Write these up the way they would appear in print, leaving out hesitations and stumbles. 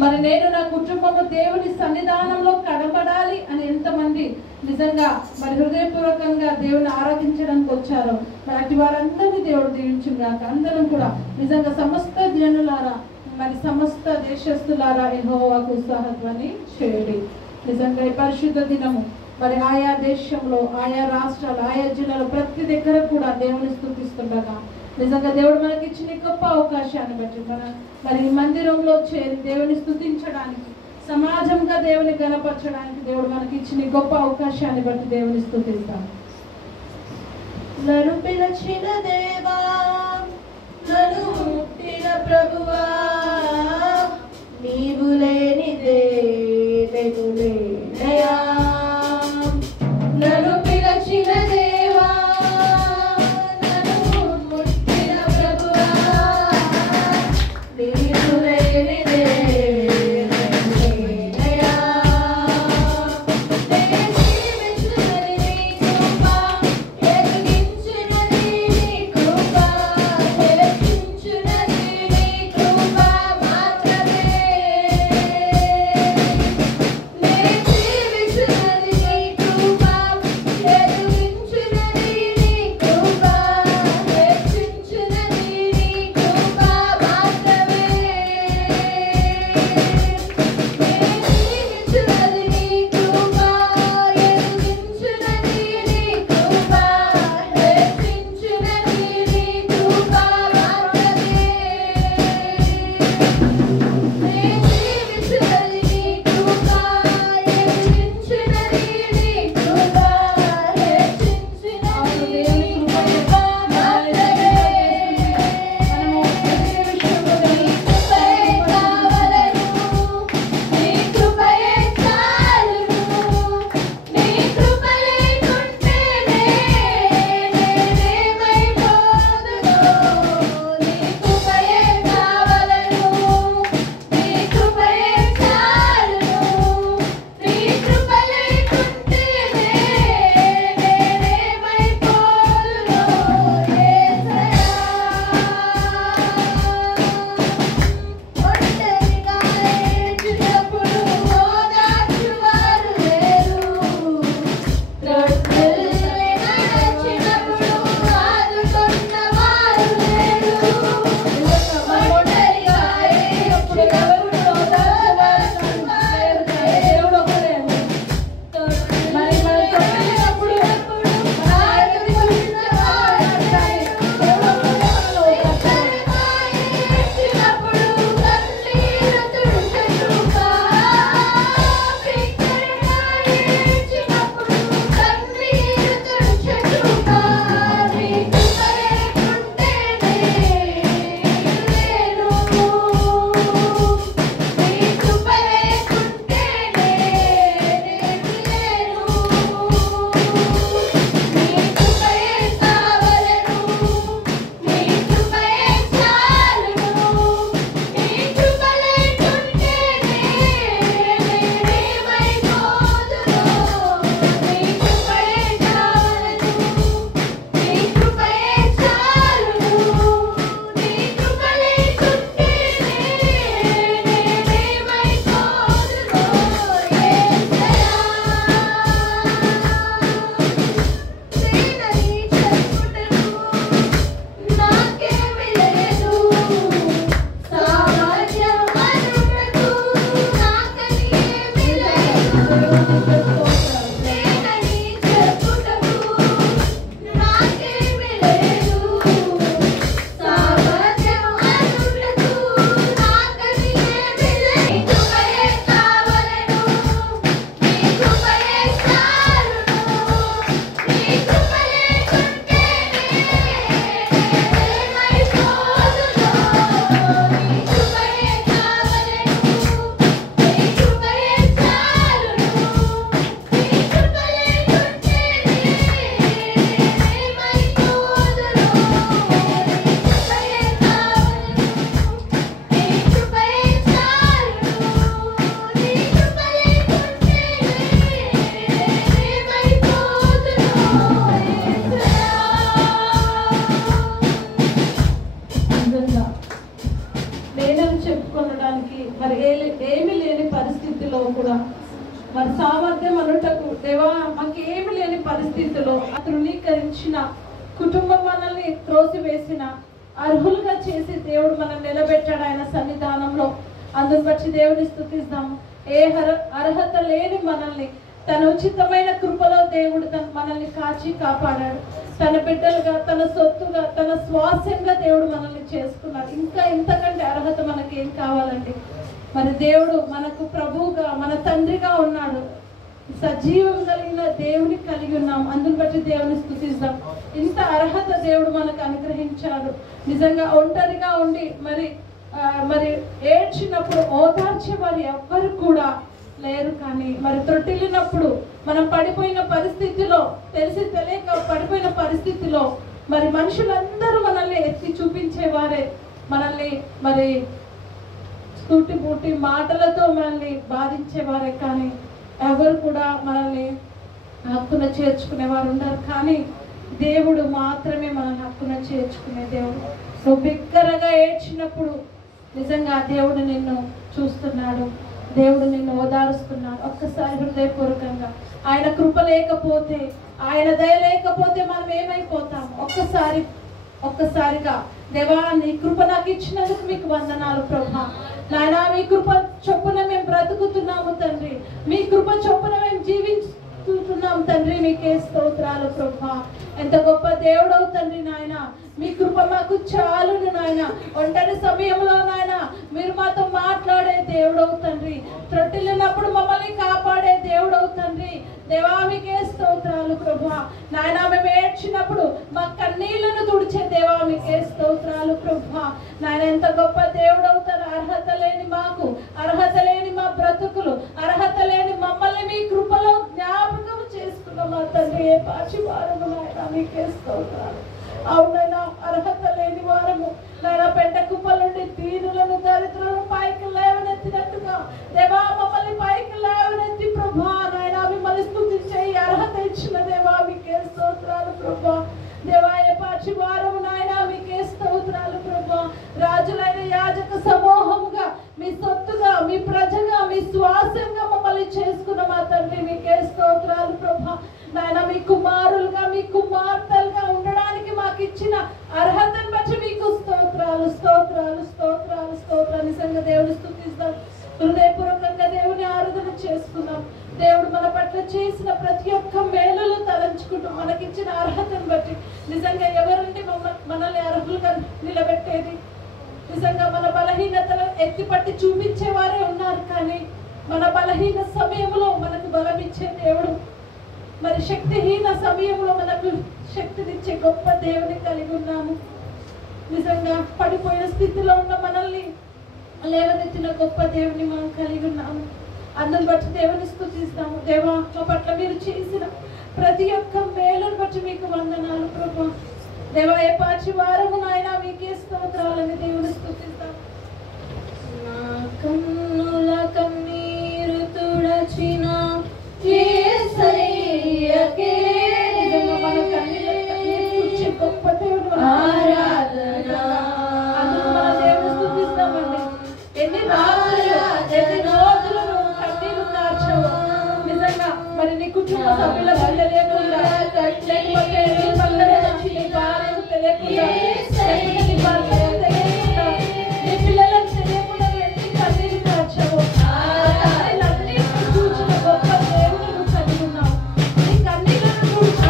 మరి నేను నా కుటుంబము దేవుని సన్నిధానంలో కనబడాలి అని ఎంతమంది నిజంగా మరి హృదయపూర్వకంగా దేవుని ఆరాధించడానికి వచ్చారో మరి అటు వారందరినీ దేవుడు దీవించుగాక. అందరం కూడా నిజంగా సమస్త జనులారా మరి సమస్త దేశస్తులారా యెహోవాకు ఉత్సాహధ్వని చేయుడి. నిజంగా ఈ పరిశుద్ధ దినము మరి ఆయా దేశంలో ఆయా రాష్ట్రాలు ఆయా జిల్లాలో ప్రతి దగ్గర కూడా దేవుని స్తుతిస్తుండగా నిజంగా దేవుడు మనకి ఇచ్చిన గొప్ప అవకాశాన్ని బట్టి మరి ఈ మందిరంలో చేరి దేవుని స్తుతించడానికి సమాజంగా దేవుని గణపరచడానికి దేవుడు మనకి ఇచ్చిన గొప్ప అవకాశాన్ని బట్టి దేవుని స్తుతిస్తాం. నన్ను పిలిచిన దేవా, నన్ను ముట్టిన ప్రభువా, నీవు లేనిదే లేనయా. నన్ను పిలిచిన దేవా, నన్ను ముట్టిన ప్రభువా, నీవు లేనిదే లేనయా. నేను జీవించున్నది నీ కృప, ఎదిగించున్నది నీ కృప, హెచ్చించున్నది నీ కృప, ఏమి లేని పరిస్థితిలో కూడా మరి సామర్థ్యం అనుటకు దేవా మాకేమి లేని పరిస్థితిలో తృణీకరించిన కుటుంబం మనల్ని త్రోసివేసిన అర్హులుగా చేసి దేవుడు మనల్ని నిలబెట్టాడు ఆయన సన్నిధానంలో. అందుని బట్టి దేవుని స్తుతిస్తాం. ఏ అర్హత లేని మనల్ని తన ఉచితమైన కృపలో దేవుడు మనల్ని కాచి కాపాడాడు. తన బిడ్డలుగా, తన సొత్తుగా, తన స్వాస్యంగా దేవుడు మనల్ని చేసుకున్నాడు. ఇంకా ఇంతకంటే అర్హత మనకేం కావాలండి? మరి దేవుడు మనకు ప్రభువుగా, మన తండ్రిగా ఉన్నాడు. సజీవం కలిగిన దేవుని కలిగి ఉన్నాం. అందుని బట్టి దేవుని స్తుతిస్తాం. ఇంత అర్హత దేవుడు మనకు అనుగ్రహించాడు. నిజంగా ఒంటరిగా ఉండి మరి ఏడ్చినప్పుడు ఓదార్చే వారు ఎవ్వరు కూడా లేరు. కానీ మరి త్రొట్టిల్లినప్పుడు మనం పడిపోయిన పరిస్థితిలో, తెలిసి తెలియక పడిపోయిన పరిస్థితిలో మరి మనుషులందరూ మనల్ని ఎత్తి చూపించేవారే, మనల్ని మరి తూటి మాటలతో మనల్ని బాధించేవారే. కానీ ఎవరు కూడా మనల్ని హక్కున చేర్చుకునేవారు ఉన్నారు. కానీ దేవుడు మాత్రమే మనల్ని హక్కున చేర్చుకునే దేవుడు. నువ్వు బిగ్గరగా ఏడ్చినప్పుడు నిజంగా దేవుడు నిన్ను చూస్తున్నాడు, దేవుడు నిన్ను ఓదారుస్తున్నాడు. ఒక్కసారి హృదయపూర్వకంగా ఆయన కృప లేకపోతే, ఆయన దయ లేకపోతే మనం ఏమైపోతాం? ఒక్కసారిగా దేవా నీ కృప నాకు ఇచ్చినందుకు మీకు వందనాలు ప్రభా. నాయనా మీ కృప చొప్పున మేము బ్రతుకుతున్నాము తండ్రి, మీ కృప చొప్పున మేము జీవించుతున్నాం తండ్రి, మీకే స్తోత్రాలు ప్రభా. ఎంత గొప్ప దేవుడవు తండ్రి నాయన, మీ కృప మాకు చాలును నాయన. ఒంటరి సమయంలో నాయన మీరు మాతో మాట్లాడే దేవుడవు తండ్రి, త్రొట్టిల్లినప్పుడు మమ్మల్ని కాపాడే దేవుడవు తండ్రి. దేవా మీకే స్తోత్రాలు ప్రభా. నాయన మేము ఏడ్చినప్పుడు మా కన్నీళ్లను తుడిచే దేవా మీకే స్తోత్రాలు ప్రభా. నాయన ఎంత గొప్ప దేవుడవు తన అర్హత లేని మాకు, అర్హత లేని మా బ్రతుకులు, అర్హత లేని మమ్మల్ని మీ కృపలో జ్ఞాపకం చేసుకున్న మా తండ్రి ఏ పాచి వారము నాయన మీకే స్తోత్రాలు. అవునైనా అర్హత లేని వారము నాయన పెంట కుప్పల నుండి దీనులను, దరిద్రులను పైకి లేవనెత్తినట్టుగా దేవా మమ్మల్ని పైకి లేవనెత్తి ప్రభా నాయన మిమ్మల్ని స్తుతించే అర్హత ఇచ్చిన దేవా మీకే స్తోత్రాలు ప్రభా. దేవా ఏ పాచి వారము నాయన మీకే స్తోత్రాలు ప్రభా. రాజులైన యాజక సమూహముగా, మీ సొత్తుగా, మీ ప్రజగా, మీ శ్వాసంగా మమ్మల్ని చేసుకున్న మా తండ్రి మీకే స్తోత్రాలు ప్రభా. నాయన మీ కుమారులుగా, మీ కుమార్తెలుగా ఉండడానికి మాకు ఇచ్చిన అర్హతను బట్టి మీకు స్తోత్రాలు స్తోత్రాలు స్తోత్రాలు స్తోత్రాలు. నిజంగా దేవుని స్తుతిస్తాం, హృదయపూర్వకంగా దేవుని ఆరాధన చేసుకున్నాం. దేవుడు మన పట్ల చేసిన ప్రతి ఒక్క మేలులు తలంచుకుంటూ మనకిచ్చిన అర్హతను బట్టి నిజంగా ఎవరంటే మనల్ని అర్హులుగా నిలబెట్టేది? నిజంగా మన బలహీనతను ఎత్తిపట్టి చూపించేవారే ఉన్నారు. కానీ మన బలహీన సమయంలో మనకు బలం ఇచ్చే దేవుడు, మరి శక్తిహీన సమయంలో మనకు శక్తినిచ్చే గొప్ప దేవుని కలిగి ఉన్నాము. నిజంగా పడిపోయిన స్థితిలో ఉన్న మనల్ని లేవనెత్తిన గొప్ప దేవుని మనం కలిగి ఉన్నాము. అందుని బట్టి దేవుని స్తుతిస్తాము. దేవా మా పట్ల మీరు చేసిన ప్రతి ఒక్క మేలును బట్టి మీకు వందనాలు ప్రభా. దేవా ఏ పాచి వారము నాయన మీకే స్తోత్రాలని దేవుని స్తుతిస్తాం. నా కన్నుల కన్నీరు తుడచిన యేసయ్యకే మన కన్నీరు గొప్ప దేవుడు ఆరాధన. అందుకు మన దేవుని స్తుతిస్తామండి. ఎన్ని రోజులు కన్నీరు కార్చవు నిజంగా. మరి నీ కుటుంబ సభ్యుల తెలియకుండా, లేకపోతే నీ పక్కన నీ భార్యకు తెలియకుండా, లేకపోతే నీ భర్తకు తెలియకుండా, నీ పిల్లలకు తెలియకుండా ఎన్ని కన్నీరు కార్చవు. చూచిన గొప్ప దేవుని నువ్వు కలిగి ఉన్నావు. నీ కన్నీళ్లను చూసిన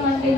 స్తుతిస్తున్నామండి.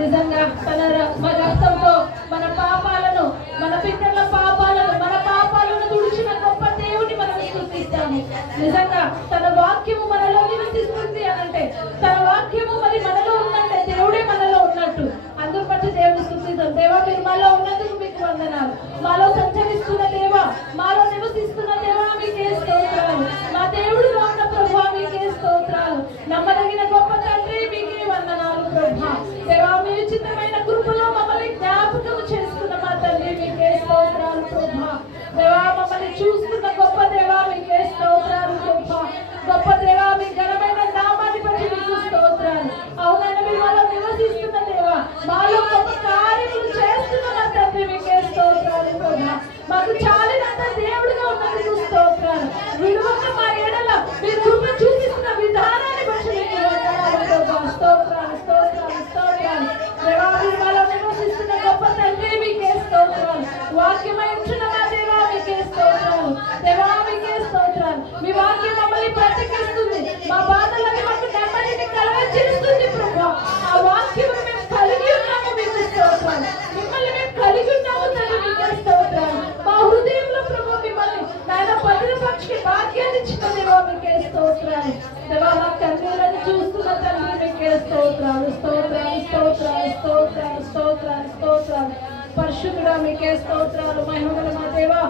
నిజంగా తన రక్తంతో మన పాపాలను, మన పితరుల పాపాలను, మన పాపాలను తుడిచిన గొప్ప దేవుని మనం స్తుతిస్తాము. నిజంగా తన వాక్యము మనలో నివసిస్తుంది అనంటే, తన వాక్యము మరి మనలో ఉందంటే దేవుడే మనలో ఉన్నట్టు. అందుకు బట్టి దేవుని స్తుతిస్తాం. దేవా, మీరు మాలో ఉన్నందుకు మీకు వందనాలు. మాలో సంచరిస్తున్న దేవా, మాలో నివసిస్తున్న దేవా, మీకే స్తోత్రాలు. మా దేవుడుగా ఉన్న ప్రభువా, మీకే స్తోత్రాలు. నమ్మదగిన గొప్ప తండ్రి, మీకే వందనాలు ప్రభువా. దేవా, మీ ఉచితమైన కృపలో మమ్మల్ని జ్ఞాపకం చేసుకున్న మా తండ్రి, మీకే స్తోత్రాలు ప్రభువా. దేవా, మమ్మల్ని చూస్తున్న గొప్ప దేవా, మీకే స్తోత్రాలు ప్రభువా. గొప్ప దేవా, మీ ఘనమైన నామాన్ని బట్టి మీకు స్తోత్రాలు. అవునైనా మీరు మాలో నివసిస్తున్న దేవా, మాలో గొప్ప కార్యములు చేస్తున్న మా తండ్రి, మీకే స్తోత్రాలు ప్రభువా. మాకు చాలినంత దేవుడిగా ఉన్నందుకు స్తోత్రాలు. విడువక మా ఎడల మీరు కృప చూపిస్తున్న విధానాన్ని బట్టి మీకు వందనాలు ప్రభువా. స్తోత్రాలు, స్తోత్రాలు, స్తోత్రాలు. దేవా, మీరు మాలో నివసిస్తున్న గొప్ప తండ్రి, మీకే స్తోత్రాలు. వాక్యమై ఉంటున్న మా దేవా, మీకే స్తోత్రాలు. దేవా, మీకే స్తోత్రాలు. మీ వాక్యం మమ్మల్ని బ్రతికిస్తుంది. మా బాధలని మాకు నెమ్మదిని కలగజేస్తుంది ప్రభువా. ఆ వాక్యము మేము కలిగి ఉన్నాము, మీకు స్తోత్రాలు. మిమ్మల్ని మేము కలిగి ఉన్నాము తండ్రి, మీకే స్తోత్రాలు. మా హృదయంలో ప్రభు మిమ్మల్ని నాయన భద్రపక్షి భాగ్యాన్ని ఇచ్చిన దేవా, మీకే స్తోత్రాలు. దేవా, మా కన్నులను చూస్తున్న తండ్రి, మీకే స్తోత్రాలు, స్తోత్రాలు, స్తోత్రాలు, స్తోత్రాలు, స్తోత్రాలు, స్తోత్రాలు. పరిశుద్ధుడా, మీకే స్తోత్రాలు. మహిమగల మా దేవా,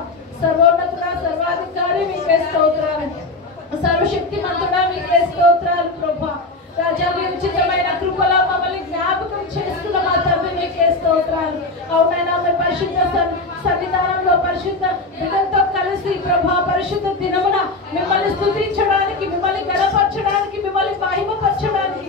సర్వోన్నతుడా, సర్వాధికారి, మీకే స్తోత్రాలు. సర్వశక్తిమంతుడా, మీకే స్తోత్రాలు ప్రభువా. రాజా, మీ ఉచితమైన కృపలో మమ్మల్ని జ్ఞాపకం చేసుకున్న మా తండ్రి, మీకే స్తోత్రాలు. అవునైనా మీ పరిశుద్ధ సన్నిధానంలో పరిశుద్ధ బిడ్డలతో కలిసి ప్రభా, పరిశుద్ధ దినమున మిమ్మల్ని స్తుతించడానికి, మిమ్మల్ని గణపరచడానికి, మిమ్మల్ని మహిమపరచడానికి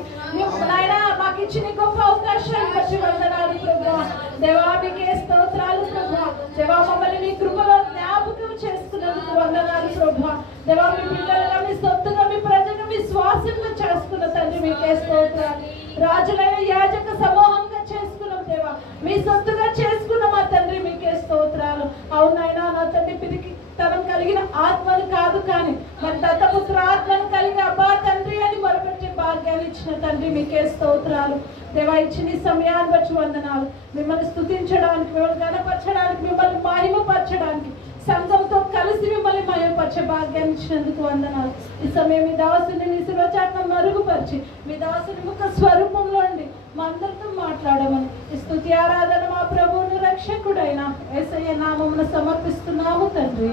నాయన మాకు ఇచ్చిన గొప్ప అవకాశాన్ని బట్టి వందనాలు ప్రభువా. దేవా, మీకే స్తోత్రాలు ప్రభువా. దేవా, మమ్మల్ని మీ కృపలో జ్ఞాపకం చేసుకున్నందుకు వందనాలు ప్రభువా. దేవా, మీ పిల్లలుగా, మీ సొత్తుగా, మీ ప్రజలు విశ్వాసంగా చేసుకున్న తండ్రి, మీకే స్తోత్రాలు. రాజులైన యాజక సమూహంగా చేసుకున్నాం దేవా, మీ సొత్తుగా చేసుకున్న మా తండ్రి, మీకే స్తోత్రాలు. అవునైనా నా తండ్రి, పిరికి తనం కలిగిన ఆత్మను కాదు కానీ మరి దత్తపుత్ర ఆత్మను కలిగి అబ్బా తండ్రి అని మొరపెట్టే భాగ్యాన్ని ఇచ్చిన తండ్రి, మీకే స్తోత్రాలు. దేవా, ఇచ్చిన ఈ సమయాన్ని బట్టి వందనాలు. మిమ్మల్ని స్తుతించడానికి, మిమ్మల్ని గణపరచడానికి, మిమ్మల్ని మహిమపరచడానికి, సంఘంతో కలిసి మిమ్మల్ని మహిమపరిచే భాగ్యాన్ని ఇచ్చినందుకు వందనాలు. ఈ సమయం మీ దాసుని నీ శిరోచాటం మరుగుపరిచి మీ దాసుని ముఖ స్వరూపంలో అండి మా అందరితో మాట్లాడమని ఈ స్తుతి ఆరాధన మా ప్రభువుని రక్షకుడైన యేసయ్య నామమున సమర్పిస్తున్నాము తండ్రి.